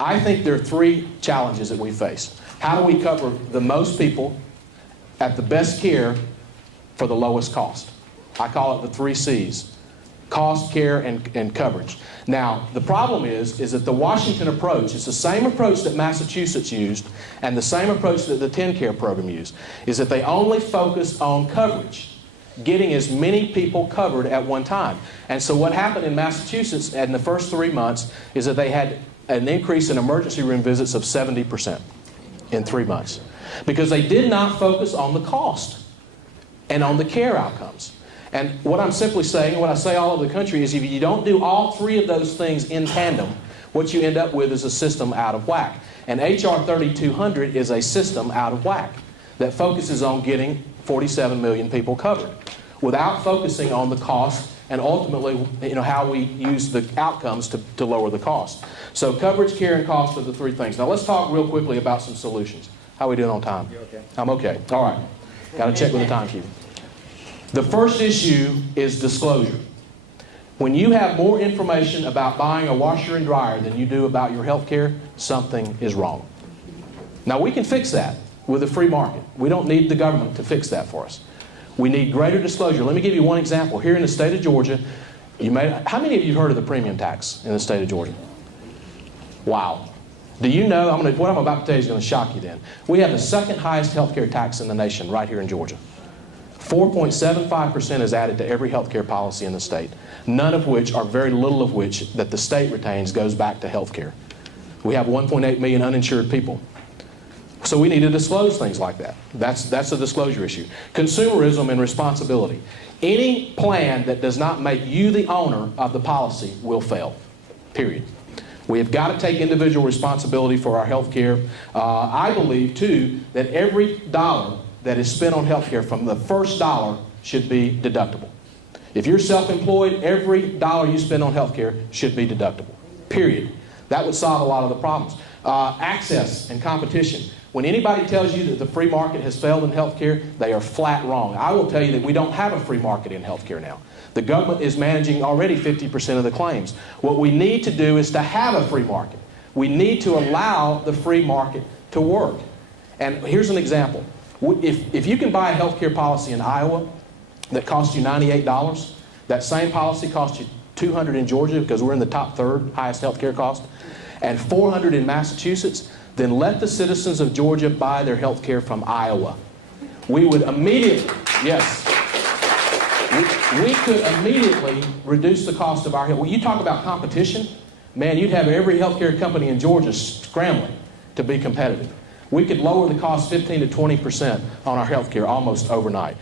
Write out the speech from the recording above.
I think there are three challenges that we face. How do we cover the most people at the best care for the lowest cost? I call it the 3 C's. Cost, care, and coverage. Now, the problem is that the Washington approach is the same approach that Massachusetts used and the same approach that the TennCare program used, is that they only focus on coverage, getting as many people covered at one time. And so what happened in Massachusetts in the first 3 months is that they had an increase in emergency room visits of 70% in 3 months, because they did not focus on the cost and on the care outcomes. And what I'm simply saying, and what I say all over the country, is if you don't do all three of those things in tandem, what you end up with is a system out of whack. And HR 3200 is a system out of whack that focuses on getting 47 million people covered without focusing on the cost and ultimately, how we use the outcomes to lower the cost. So coverage, care, and cost are the three things. Now let's talk real quickly about some solutions. How are we doing on time? You're okay. I'm okay. All right. Got to check with the timekeeper. The first issue is disclosure. When you have more information about buying a washer and dryer than you do about your health care, something is wrong. Now we can fix that with a free market. We don't need the government to fix that for us. We need greater disclosure. Let me give you one example. Here in the state of Georgia, how many of you have heard of the premium tax in the state of Georgia? Wow. Do you know, what I'm about to tell you is going to shock you then. We have the second highest health care tax in the nation right here in Georgia. 4.75% is added to every health care policy in the state, none of which, or very little of which, that the state retains goes back to health care. We have 1.8 million uninsured people. So we need to disclose things like that. That's a disclosure issue. Consumerism and responsibility. Any plan that does not make you the owner of the policy will fail, period. We have got to take individual responsibility for our health care. I believe, too, that every dollar that is spent on health care from the first dollar should be deductible. If you're self-employed, every dollar you spend on health care should be deductible, period. That would solve a lot of the problems. Access and competition. When anybody tells you that the free market has failed in health care, they are flat wrong. I will tell you that we don't have a free market in health care now. The government is managing already 50% of the claims. What we need to do is to have a free market. We need to allow the free market to work. And here's an example. If you can buy a health care policy in Iowa that costs you $98, that same policy costs you $200 in Georgia, because we're in the top third highest health care cost, and $400 in Massachusetts, then let the citizens of Georgia buy their health care from Iowa. We would immediately, yes, we could immediately reduce the cost of our health. When you talk about competition, man, you'd have every healthcare company in Georgia scrambling to be competitive. We could lower the cost 15 to 20% on our health care almost overnight.